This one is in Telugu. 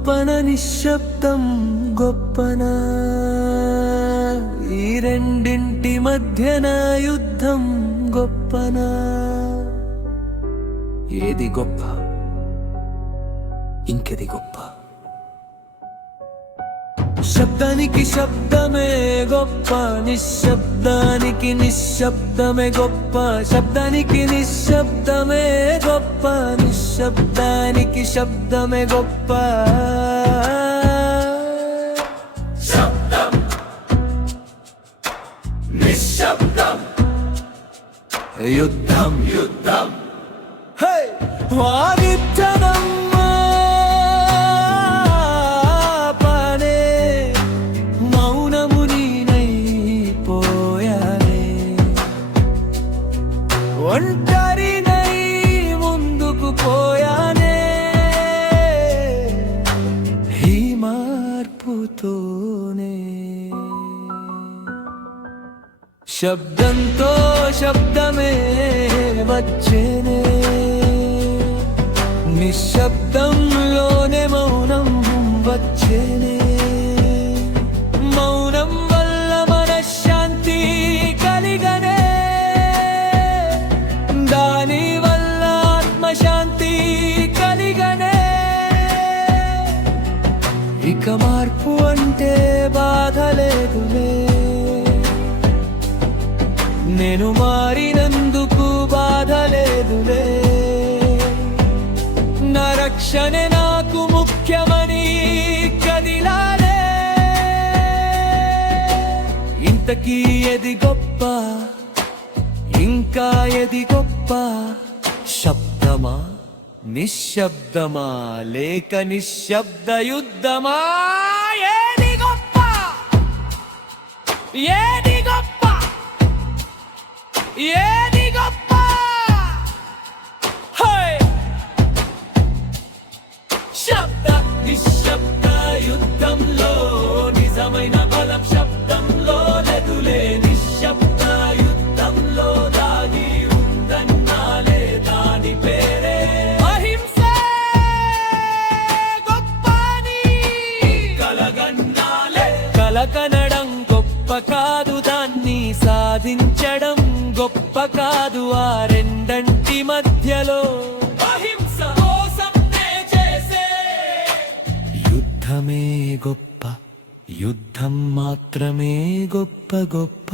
గొప్పన నిశ్శబ్దం గొప్పనా ఈ రెండింటి మధ్యన యుద్ధం గొప్పనా ఏది గొప్ప ఇంకేది గొప్ప శబ్దానికి శబ్దమే గొప్ప నిశ్శబ్దానికి నిశ్శబ్దమే గొప్ప శబ్దానికి నిశ్శబ్దమే గొప్ప నిశ్శబ్దానికి శబ్దమే గొప్ప శబ్దం నిశ్శబ్దం యుద్ధం యుద్ధం వాగిద్దనం ఒంటరినై ముందుకు పోయానే ఈ మార్పుతోనే శబ్దంతో శబ్దమే వచ్చేనే నిశ్శబ్దంలోనే మౌనం వచ్చేనే మౌనం వల్ల మనశ్శాంతి కలిగనే దాని వల్ల ఆత్మశాంతి కలిగనే ఇక మార్పు అంటే బాధ లేదులే నేను మారినందుకు బాధ లేదులే నా రక్షణే నాకు ముఖ్యమని కదిలాలే ఇంతకీ ఏది గొప్ప ఇంకా ఏది గొప్ప శబ్దమా నిశ్శబ్దమా లేక నిశ్శబ్ద యుద్ధమా ఏది గొప్ప ఏది గొప్ప ఏది గొప్ప శబ్ద నిశ్శబ్ద యుద్ధంలో నిజమైన బలం శబ్దంలో లేదులే నిశ్శబ్ద యుద్ధంలో దాగి ఉందన్నాలే దాని పేరే అహింసే గొప్పని కలగన్నాలే కలకనడం గొప్ప కాదు దాన్ని సాధించడం గొప్ప కాదు ఆ రెండంటి మధ్యలో అహింస కోసం చేసే యుద్ధమే గొప్ప యుద్ధం మాత్రమే గొప్ప గొప్ప